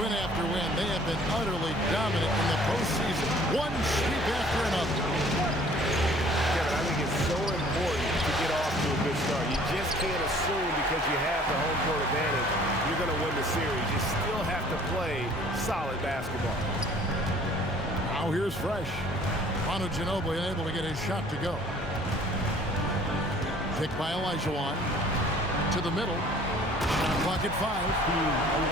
win after win. They have been utterly dominant in the postseason. One sweep after another. Kevin, I think it's so important to get off to a good start. You just can't assume because you have the home court advantage you're going to win the series. You still have to play solid basketball. Now here's Fresh. Manu Ginobili able to get his shot to go. Picked by Olajuwon. To the middle. Shot clock at 5.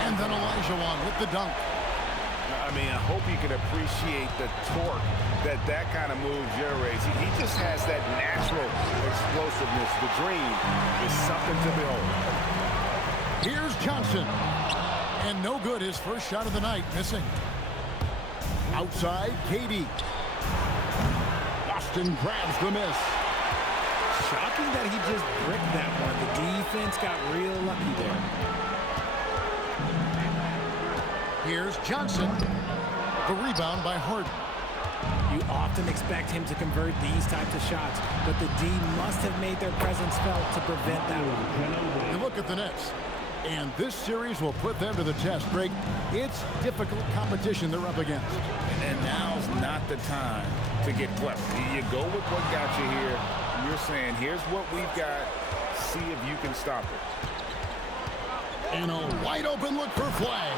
And then Olajuwon with the dunk. I mean, I hope you can appreciate the torque that kind of move generates. He just has that natural explosiveness. The dream is something to behold. Here's Johnson. And no good. His first shot of the night missing. Outside, KD. Boston grabs the miss. Shocking that he just bricked that one. The defense got real lucky there. Here's Johnson. The rebound by Harden. You often expect him to convert these types of shots, but the D must have made their presence felt to prevent that one. And look at the Nets. And this series will put them to the test, Greg. It's difficult competition they're up against. And now's not the time to get clever. You go with what got you here. You're saying, here's what we've got. See if you can stop it. And a wide open look for Flag.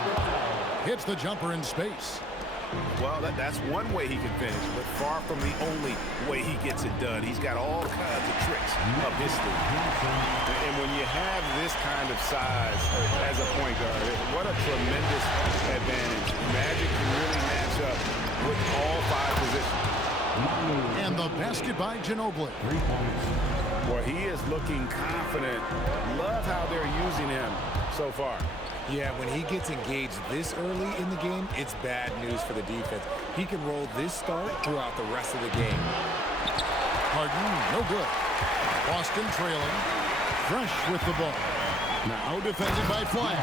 Hits the jumper in space. Well, that's one way he can finish, but far from the only way he gets it done. He's got all kinds of tricks up his sleeve. And when you have this kind of size as a point guard, what a tremendous advantage. Magic can really match up with all 5 positions. And the basket by Ginobili. 3 points. Boy, he is looking confident. Love how they're using him so far. Yeah, when he gets engaged this early in the game, it's bad news for the defense. He can roll this start throughout the rest of the game. Harden, no good. Boston trailing. Fresh with the ball. Now defended by Flag.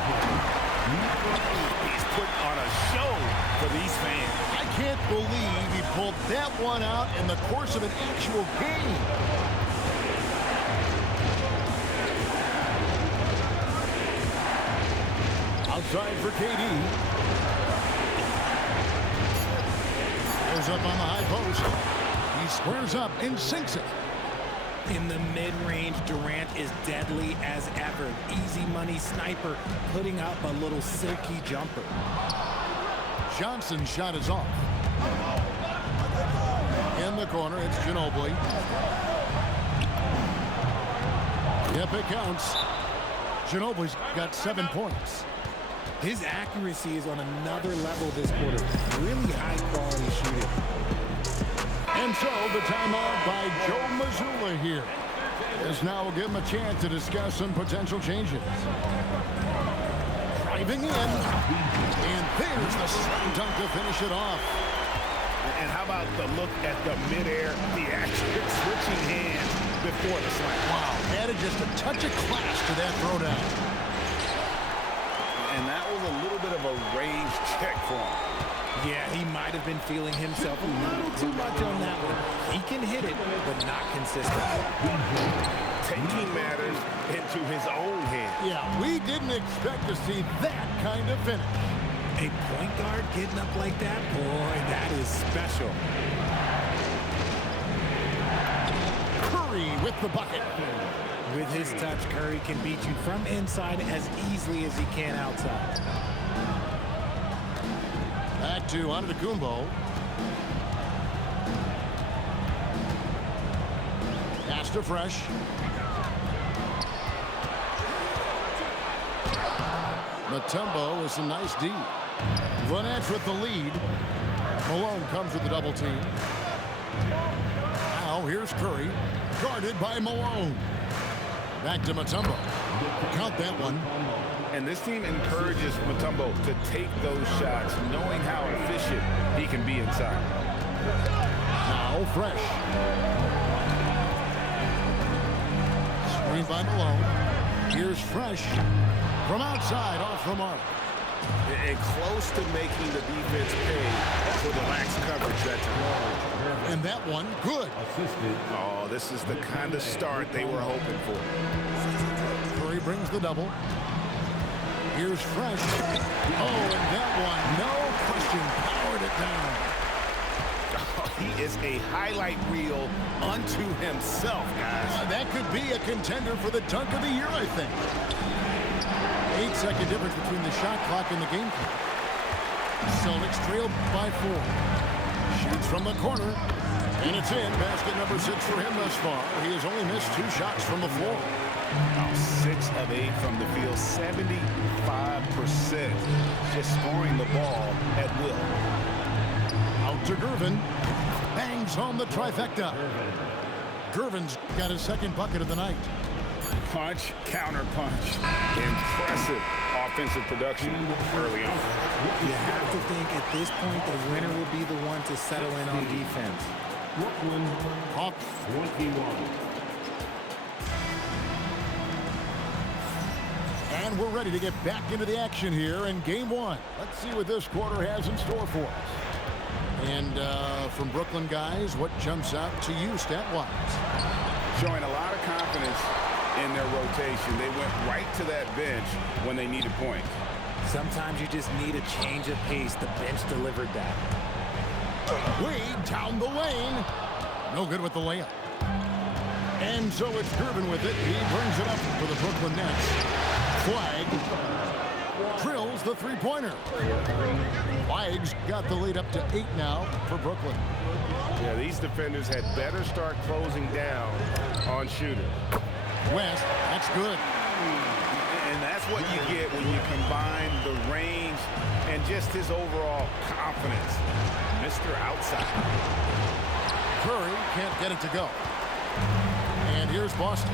He's put on a show for these fans. I can't believe he pulled that one out in the course of an actual game. Outside for KD. Goes up on the high post. He squares up and sinks it. In the mid-range, Durant is deadly as ever. Easy money sniper, putting up a little silky jumper. Johnson's shot is off. In the corner, it's Ginobili. Yep, it counts. Ginobili's got 7 points. His accuracy is on another level this quarter. Really high-quality shooting. And so the timeout by Joe Mazzulla here. As now we'll give him a chance to discuss some potential changes. Driving in. And there's the slam dunk to finish it off. And how about the look at the midair, the action, switching hands before the slam. Wow, added just a touch of class to that throwdown. And that was a little bit of a range check for him. Yeah, he might have been feeling himself a little too much on that one. He can hit it, but not consistently. Taking matters into his own hands. Yeah, we didn't expect to see that kind of finish. A point guard getting up like that, boy, that is special. Curry with the bucket. With his touch, Curry can beat you from inside as easily as he can outside. Back to Antetokounmpo. Pass to Fresh. Mutombo with some nice D. Van Ness with the lead. Malone comes with the double team. Now here's Curry, guarded by Malone. Back to Mutombo. Count that one. And this team encourages Mutombo to take those shots, knowing how efficient he can be inside. Now Fresh. Screen by Malone. Here's Fresh. From outside, off the mark. And close to making the defense pay for the lax coverage that time. And that one, good. Assisted. Oh, this is the kind of start they were hoping for. Curry brings the double. Here's Fresh. Oh, and that one, no question, powered it down. He is a highlight reel unto himself, guys. That could be a contender for the dunk of the year, I think. 8-second difference between the shot clock and the game clock. Celtics trail by 4. Shoots from the corner. And it's in. Basket number 6 for him thus far. He has only missed 2 shots from the floor. 6 of 8 from the field, 75%. Just scoring the ball at will. Out to Gervin. Bangs home the trifecta. Gervin's got his second bucket of the night. Punch, counter punch. Impressive offensive production early on. You have to think at this point the winner will be the one to settle in on defense. Brooklyn Hawks 21. And we're ready to get back into the action here in game 1. Let's see what this quarter has in store for us. And from Brooklyn, guys, what jumps out to you stat-wise? Showing a lot of confidence in their rotation. They went right to that bench when they needed points. Sometimes you just need a change of pace. The bench delivered that. Wade down the lane. No good with the layup. And so it's Gervin with it. He brings it up for the Brooklyn Nets. Flag drills the three-pointer. Flag's got the lead up to 8 now for Brooklyn. Yeah, these defenders had better start closing down on shooters. West, that's good. And that's what you get when you combine the range and just his overall confidence. Mr. Outside. Curry can't get it to go. And here's Boston.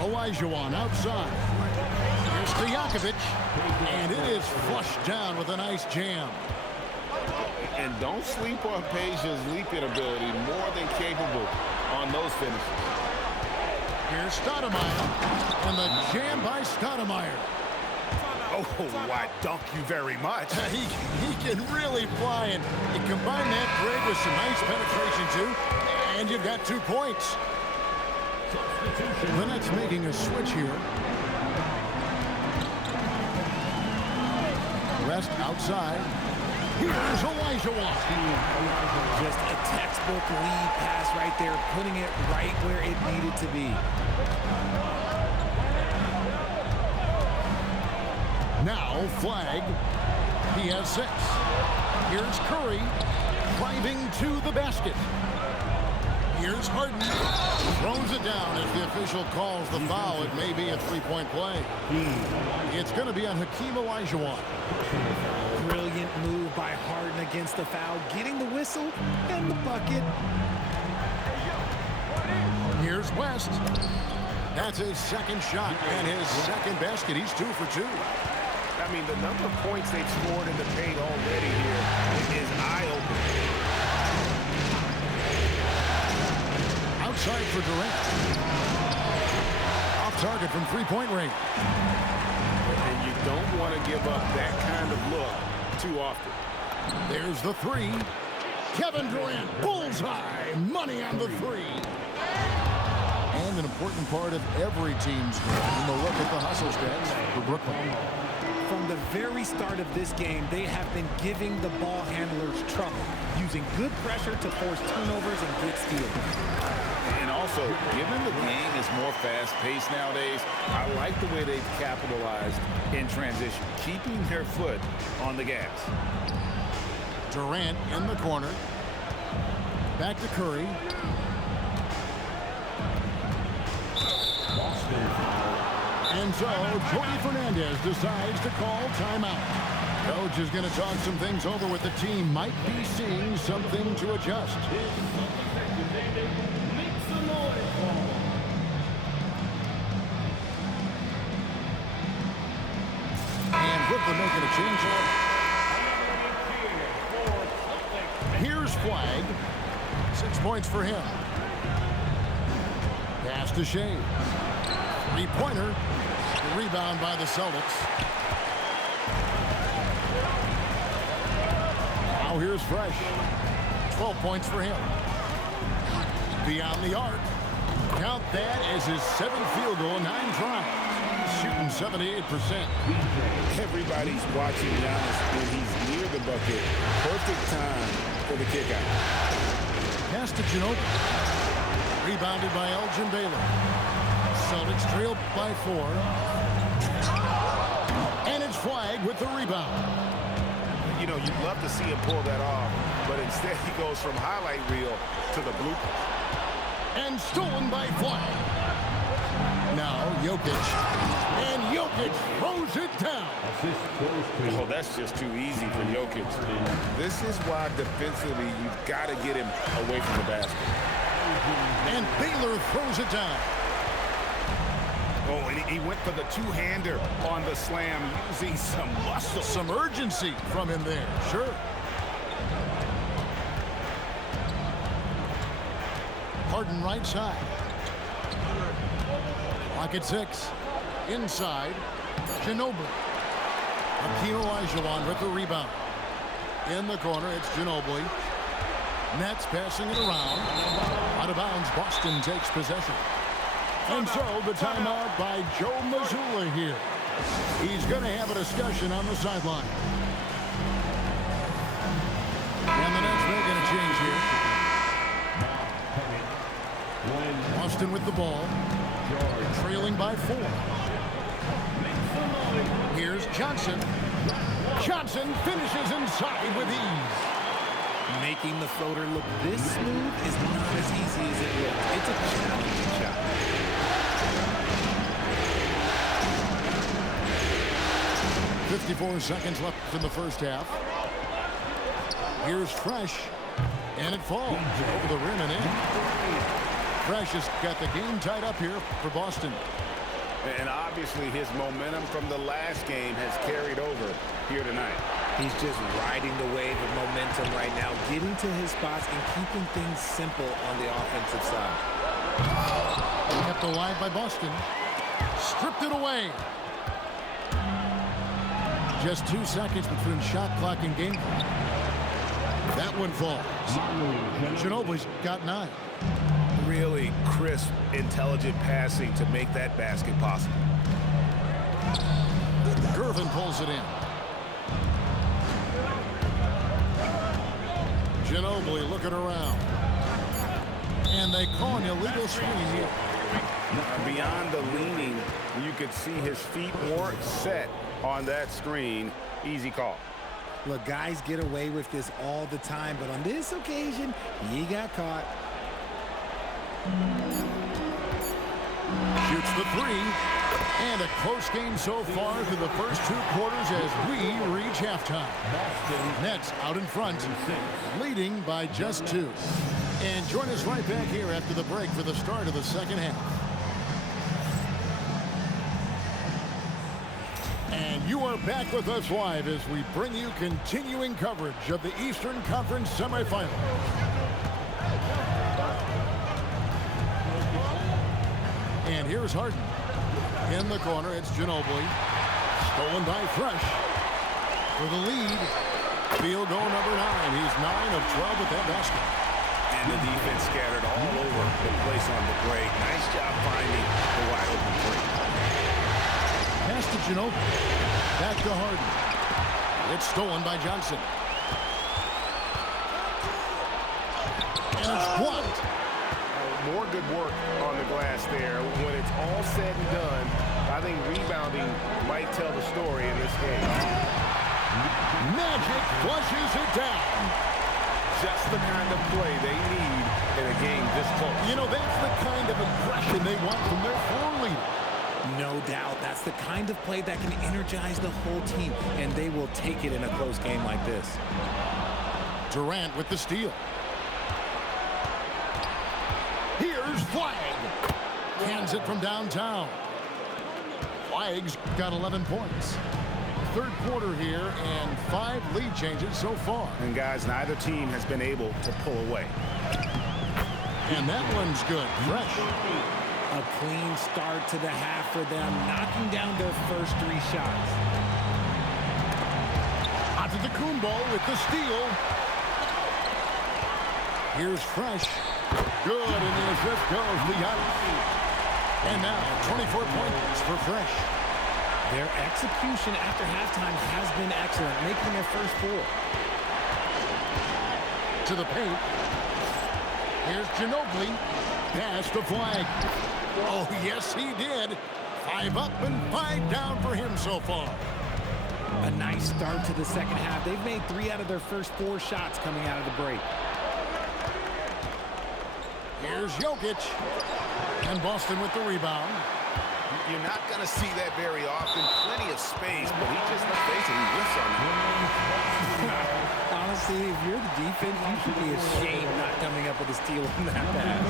Olajuwon outside. Here's Stojakovic. And it is flushed down with a nice jam. And don't sleep on Peja's leaping ability. More than capable on those finishes. Here's Stoudemire. And the jam by Stoudemire. Oh, why, dunk you very much. He can really fly, and you combine that break with some nice penetration, too, and you've got 2 points. The Nets making a switch here. Rest outside. Here's Olajuwon. Just a textbook lead pass right there, putting it right where it needed to be. Now Flag. He has 6. Here's Curry driving to the basket. Here's Harden. Throws it down as the official calls the foul. It may be a 3-point play. It's going to be on Hakeem Olajuwon. Brilliant move by Harden against the foul, getting the whistle and the bucket. Here's West. That's his second shot and his second basket. He's 2 for 2. I mean, the number of points they've scored in the paint already here is eye-opening. Outside for Durant. Off target from three-point range. And you don't want to give up that kind of look too often. There's the 3. Kevin Durant, bullseye, money on the 3. And an important part of every team's game. A look at the hustle stats for Brooklyn. From the very start of this game, they have been giving the ball handlers trouble, using good pressure to force turnovers and get steals. And also, given the game is more fast-paced nowadays, I like the way they've capitalized in transition, keeping their foot on the gas. Durant in the corner. Back to Curry. And so, Jorge Fernandez decides to call timeout. Coach is going to talk some things over with the team. Might be seeing something to adjust. And Brooklyn making a change here. Here's Flag. 6 points for him. Pass to Shea. Three-pointer. Rebound by the Celtics. Now here's Fresh. 12 points for him. Beyond the arc. Count that as his 7th field goal in 9 tries. shooting 78%. Everybody's watching Giannis when he's near the bucket. Perfect time for the kick out. Pass to Ginobili. Rebounded by Elgin Baylor. Celtics trail by 4. And it's flagged with the rebound. You know, you'd love to see him pull that off, but instead he goes from highlight reel to the bloopers. And stolen by Flag. Now Jokic. And Jokic throws it down. Oh, that's just too easy for Jokic. This is why defensively you've got to get him away from the basket. And Baylor throws it down. Oh, and he went for the two-hander on the slam, using some muscle. Some urgency from him there, sure. Harden right side. Clock at 6. Inside, Ginobili. Hakeem Olajuwon with the rebound. In the corner, it's Ginobili. Nets passing it around. Out of bounds, Boston takes possession. And so the timeout by Joe Mazzulla here. He's going to have a discussion on the sideline. And the Nets making a change here. Boston with the ball. Trailing by 4. Here's Johnson. Johnson finishes inside with ease. Making the floater look this smooth is not as easy as it looks. It's a challenging shot. 54 seconds left in the first half. Here's Fresh. And it falls over the rim and in. Fresh has got the game tied up here for Boston. And obviously his momentum from the last game has carried over here tonight. He's just riding the wave of momentum right now, getting to his spots and keeping things simple on the offensive side. Kept alive by Boston. Stripped it away. Just 2 seconds between shot clock and game clock. That one falls. Ginobili's got 9. Really crisp, intelligent passing to make that basket possible. Gervin pulls it in. Ginobili looking around. And they call an illegal screen here. Beyond the leaning, you could see his feet weren't set on that screen. Easy call. Look, guys get away with this all the time, but on this occasion, he got caught. Shoots the 3. And a close game so far through the first 2 quarters as we reach halftime. Nets out in front, leading by just 2. And join us right back here after the break for the start of the second half. And you are back with us live as we bring you continuing coverage of the Eastern Conference semifinal. And here's Harden. In the corner, it's Ginobili. Stolen by Fresh. For the lead. Field goal number 9. He's 9 of 12 with that basket. And the defense scattered all over the place on the break. Nice job finding the wide open 3. Pass to Ginobili. Back to Harden. It's stolen by Johnson. And it's blocked. More good work on the glass there. When it's all said and done, I think rebounding might tell the story in this game. Magic flushes it down. Just the kind of play they need in a game this close. You know, that's the kind of aggression they want from their floor leader. No doubt. That's the kind of play that can energize the whole team, and they will take it in a close game like this. Durant with the steal. Here's Flag. Hands it from downtown. Flag's got 11 points. Third quarter here and 5 lead changes so far. And guys, neither team has been able to pull away. And that one's good. Fresh. A clean start to the half for them, knocking down their first 3 shots. Antetokounmpo with the steal. Here's Fresh. Good, and the assist goes to Giannis. And now 24 points for Fresh. Their execution after halftime has been excellent, making their first 4. To the paint. Here's Ginobili. Pass the flag. Oh, yes, he did. 5 up and 5 down for him so far. A nice start to the second half. They've made 3 out of their first 4 shots coming out of the break. Here's Jokic. And Boston with the rebound. You're not going to see that very often. Plenty of space, but he just basically whiffs on that. Honestly, if you're the defense, you should be ashamed not coming up with a steal in that pass.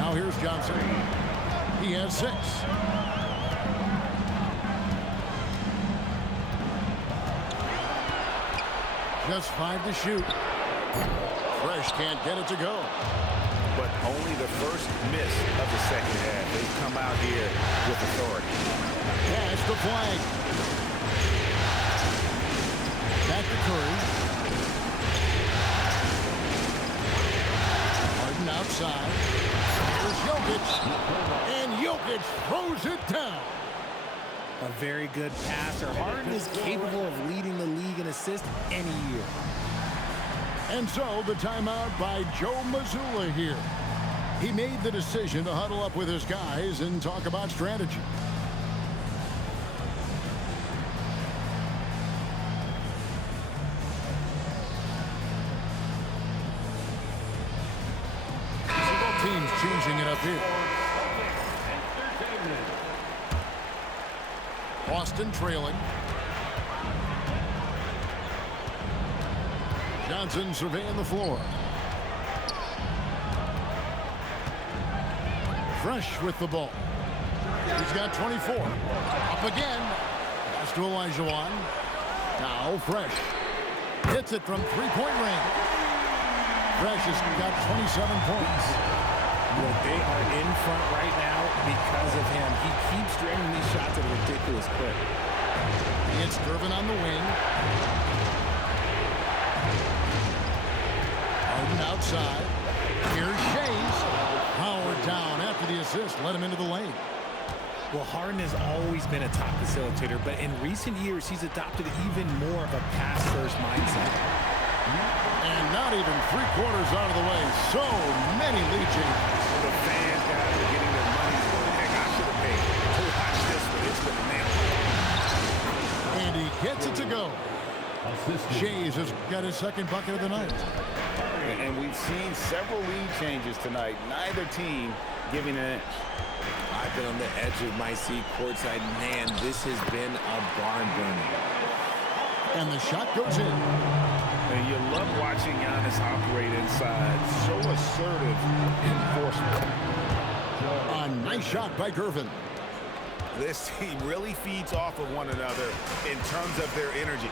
Now here's Johnson. He has 6. Just 5 to shoot. Fresh can't get it to go. But only the first miss of the second half. They've come out here with authority. Pass the flag. Back to Curry. Harden outside. Here's Jokic. And Jokic throws it down. A very good passer. Harden is capable of leading the league in assists any year. And so the timeout by Joe Mazzulla here. He made the decision to huddle up with his guys and talk about strategy. So both teams changing it up here. Boston trailing. Johnson surveying the floor. Fresh with the ball. He's got 24. Up again. Pass to Olajuwon. Now Fresh. Hits it from three-point range. Fresh has got 27 points. Well, they are in front right now because of him. He keeps draining these shots at a ridiculous clip. It's Irvin on the wing. Harden outside. Here's Shays. Howard down after the assist. Let him into the lane. Well, Harden has always been a top facilitator, but in recent years, he's adopted even more of a pass-first mindset. And not even 3/4 out of the way. So many lead changes. The fans guys are getting their money's worth. Heck, I should have paid to watch this one. It's been a nail. And he gets it to go. Shays has got his second bucket of the night. And we've seen several lead changes tonight. Neither team giving an inch. I've been on the edge of my seat courtside. Man, this has been a barn burner. And the shot goes in. And you love watching Giannis operate inside. So assertive enforcement. A nice shot by Gervin. This team really feeds off of one another in terms of their energy.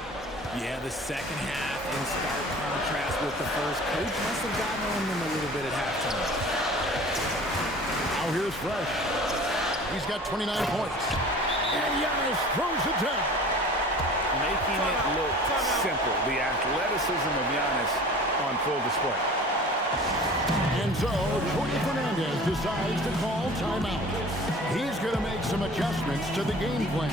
Yeah, the second half in stark contrast with the first. Coach must have gotten on them a little bit at halftime. Now here's Fresh. He's got 29 points. And Giannis throws it down. Making it look simple. The athleticism of Giannis on full display. And so Jorge Fernandez decides to call timeout. He's going to make some adjustments to the game plan.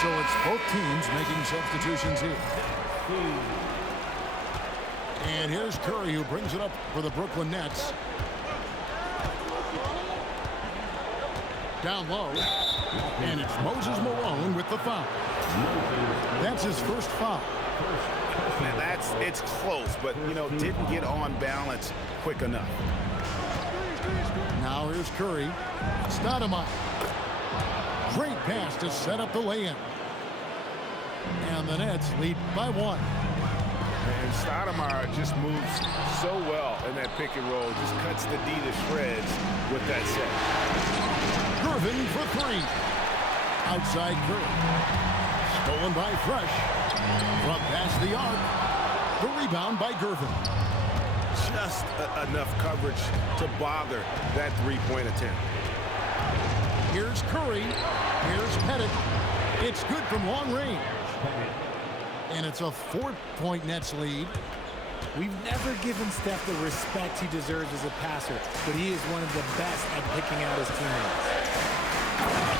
So it's both teams making substitutions here. And here's Curry, who brings it up for the Brooklyn Nets. Down low. And it's Moses Malone with the foul. That's his first foul. And it's close, but, you know, didn't get on balance quick enough. Now here's Curry. Stoudemire. Great pass to set up the lay-in. And the Nets lead by 1. And Stoudemire just moves so well in that pick and roll. Just cuts the D to shreds with that set. Gervin for 3. Outside Curry. Stolen by Fresh. From past the arc. The rebound by Gervin. Just enough coverage to bother that three-point attempt. Here's Curry. Here's Pettit. It's good from long range. And it's a 4-point Nets lead. We've never given Steph the respect he deserves as a passer, but he is one of the best at picking out his teammates.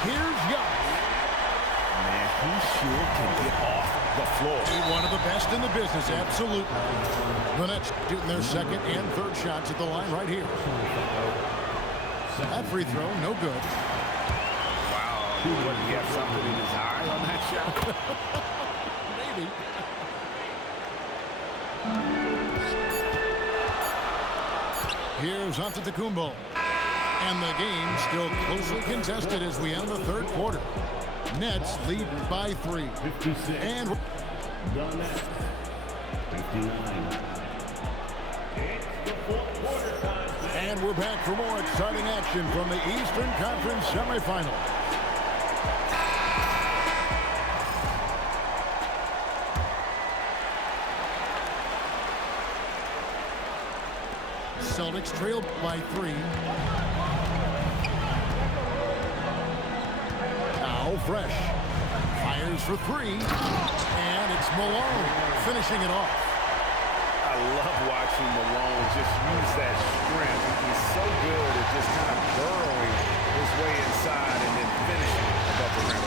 Here's Young. Man, he sure can get off the floor. One of the best in the business, absolutely. The Nets shooting their second and third shots at the line right here. That free throw, no good. Wow, what, he have something in his eye on that shot? Maybe. Here's Antetokounmpo. And the game still closely contested as we end the third quarter. Nets lead by 3. And The Nets, 59. It's the fourth quarter time. And we're back for more exciting action from the Eastern Conference semifinal. Celtics trail by 3. Now Fresh fires for 3. And it's Malone finishing it off. I love watching Malone just use that strength. He's so good at just kind of burrowing his way inside and then finishing above the rim.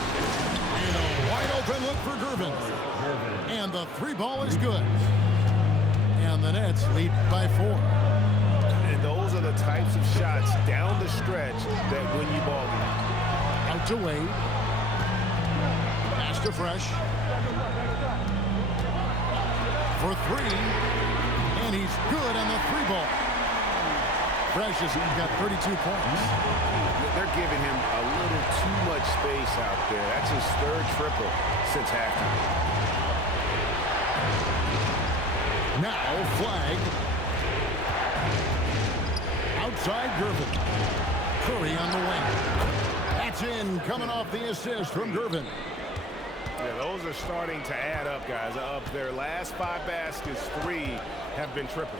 And a wide open look for Gervin. And the 3 ball is good. And the Nets lead by 4. And those are the types of shots down the stretch that win you ball games. Out to Wade. Pass to Fresh. For 3. And he's good on the 3 ball. Fresh has got 32 points. They're giving him a little too much space out there. That's his 3rd triple since halftime. Now Flag. Outside Gervin. Curry on the wing. That's in, coming off the assist from Gervin. Yeah, those are starting to add up, guys. Of their last 5 baskets, 3 have been triple.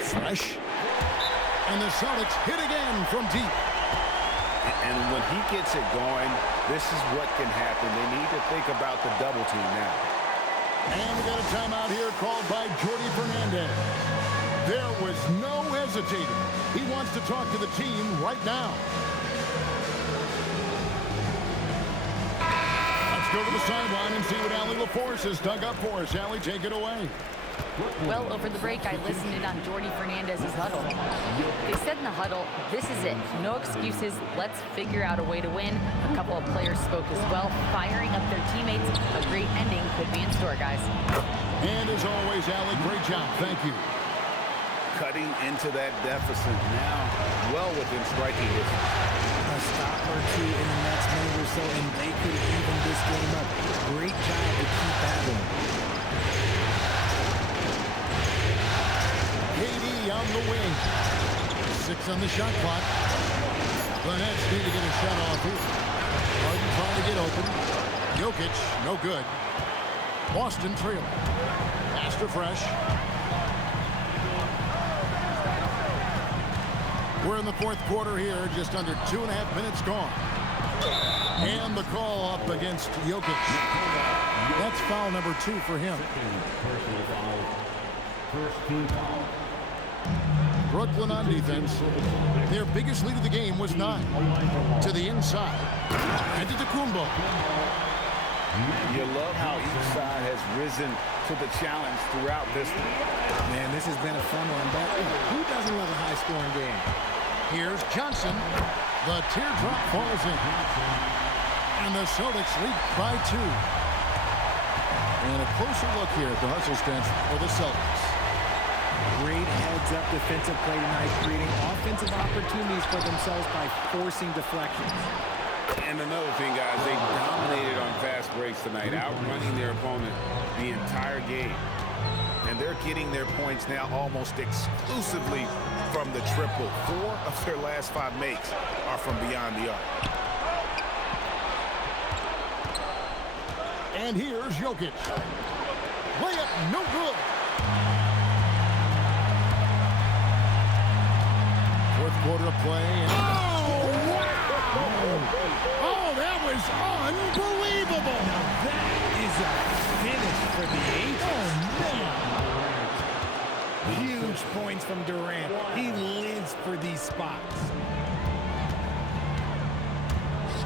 Fresh. And the Celtics hit again from deep. And when he gets it going, this is what can happen. They need to think about the double team now. And we got a timeout here called by Jordi Fernandez. There was no hesitating. He wants to talk to the team right now. Let's go to the sideline and see what Allie LaForce has dug up for us. Allie, take it away. Well, over the break, I listened in on Jordi Fernandez's huddle. They said in the huddle, this is it. No excuses. Let's figure out a way to win. A couple of players spoke as well, firing up their teammates. A great ending could be in store, guys. And as always, Allie, great job. Thank you. Cutting into that deficit now, well within striking distance. A stop or 2 in the next minute or so, and they could even this game up. Great job to keep that one. KD on the wing. 6 on the shot clock. The Nets need to get a shot off here. Harden trying to get open. Jokic, no good. Boston trailing. Pass to Fresh. We're in the fourth quarter here, just under 2.5 minutes gone. And the call up against Jokic. That's foul number 2 for him. Personal foul. First team foul. Brooklyn on defense. Their biggest lead of the game was 9. To the inside. Antetokounmpo. You love how each side has risen to the challenge throughout this one. Man, this has been a fun one, but who doesn't love a high-scoring game? Here's Johnson. The teardrop falls in. And the Celtics lead by 2. And a closer look here at the hustle stance for the Celtics. Great heads-up defensive play tonight, creating offensive opportunities for themselves by forcing deflections. And another thing, guys, they dominated on fast breaks tonight, outrunning their opponent the entire game. And they're getting their points now almost exclusively from the triple. 4 of their last 5 makes are from beyond the arc. And here's Jokic. Layup, no good. Fourth quarter of play. Oh, wow! Oh, that was unbelievable. Now that is a finish for the Aces. Oh, man. Huge points from Durant. He lives for these spots.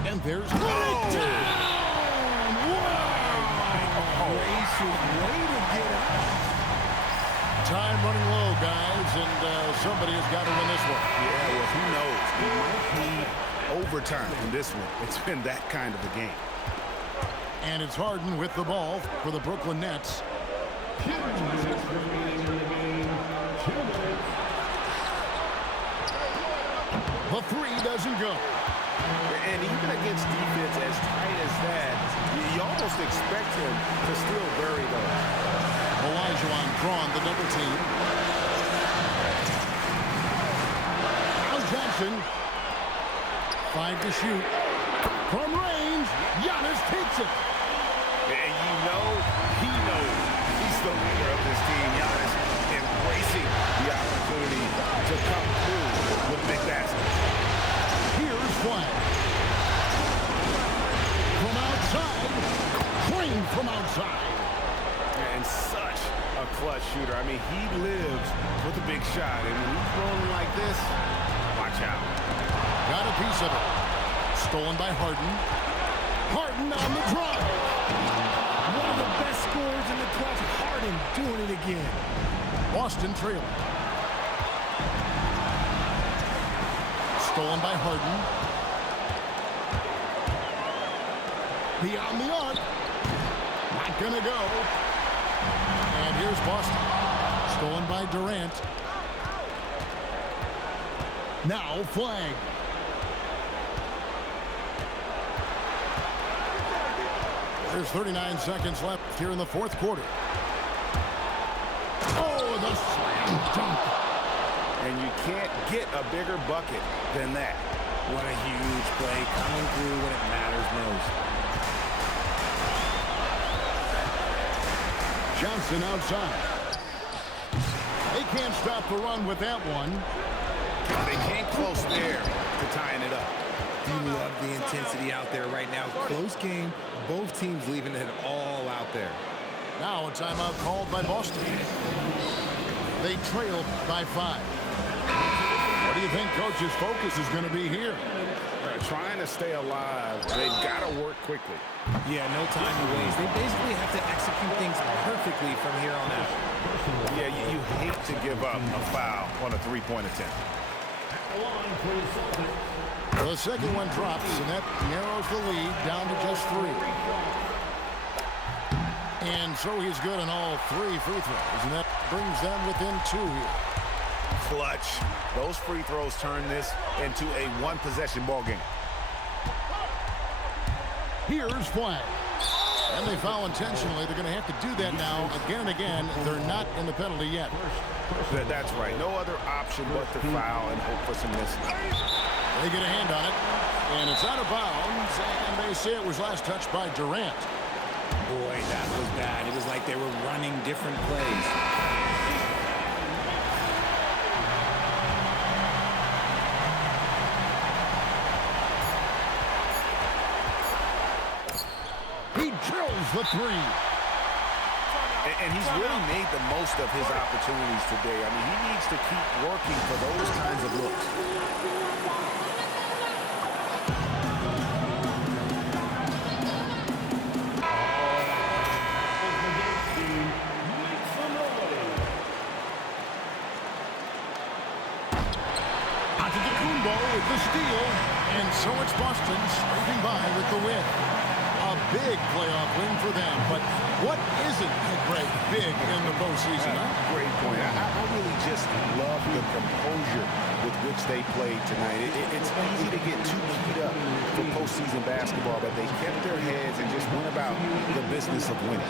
And there's Put it down! Wow! Gracious, way to get out. time running low, guys, and somebody has got to win this one. Yeah, well, who knows? We might need overtime in this one. It's been that kind of a game. And it's Harden with the ball for the Brooklyn Nets. 2 minutes remaining in the game. 2 minutes. The three doesn't go. And even against defense as tight as that, you almost expect him to still bury those. Olajuwon drawn the double team. Al Johnson. 5 to shoot. From range, Giannis takes it. And you know, he knows he's the leader of this team. Giannis embracing the opportunity to come through with big baskets. Here's Flag. From outside. Crane from outside. And such a clutch shooter. I mean, he lives with a big shot. And when he's rolling like this, watch out. Got a piece of it. Stolen by Harden. Harden on the drive. One of the best scorers in the clutch. Harden doing it again. Boston trailing. Stolen by Harden. Beyond the arc. Not gonna go. And here's Boston. Stolen by Durant. Now Flag. There's 39 seconds left here in the fourth quarter. Oh, the slam dunk. And you can't get a bigger bucket than that. What a huge play, coming through when it matters most. Johnson outside. They can't stop the run with that one. They came close there to tying it up. You love the intensity out there right now. Close game, both teams leaving it all out there. Now a timeout called by Boston. They trail by 5. What do you think Coach's focus is going to be here? Trying to stay alive. They've got to work quickly. Yeah, no time to waste. They basically have to execute things perfectly from here on out. Yeah, you hate to give up a foul on a three-point attempt. The second one drops, and that narrows the lead down to just 3. And so he's good on all 3 free throws, and that brings them within 2 here. Clutch. Those free throws turn this into a one-possession ball game. Here's Flag. And they foul intentionally. They're going to have to do that now again and again. They're not in the penalty yet. That's right. No other option but to foul and hope for some missing. They get a hand on it, and it's out of bounds, and they say it was last touched by Durant. Boy, that was bad. It was like they were running different plays. He drills the 3. And he's really made the most of his opportunities today. I mean, he needs to keep working for those kinds of looks. Antetokounmpo with the steal, and so it's Boston scraping by with the win. A big playoff win for them, but what isn't a great big in the postseason? Great point. I really just love the composure with which they played tonight. It's easy to get too keyed up for postseason basketball, but they kept their heads and just went about the business of winning.